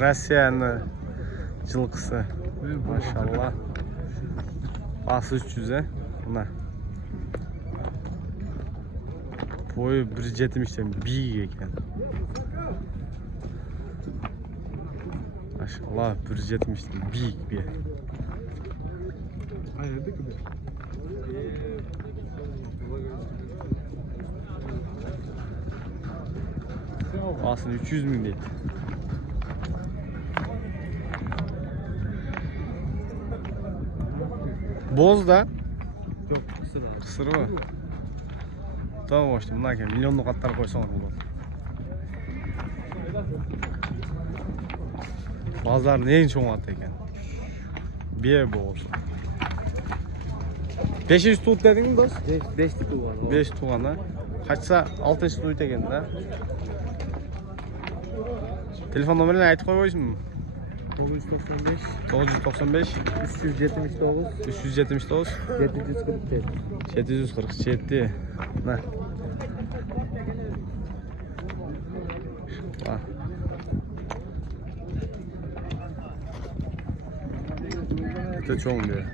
Rossiyanın жылқысы. Maşallah. Bası 300'e. Buna. Boyu 1.70'ten büyük ekan. Maşallah 1.70'ten büyük bir. Basın 300 ming deydi. Boz da. Yok, Kısırı mı? Tamam işte bundan keyin milyonluk atlar koysana bunu. Bazar neyin çoğun at ekan? Bir bu olsun. 500 tut dedin mi dost? 5 tutu var. 5 tuğana. Kaçsa 6 tut ekan da. Telefon numarasını aytib qo'yboysizmi? 995 995 379 379 747. 747. Ne? Bak. Bu da çoğun diyor.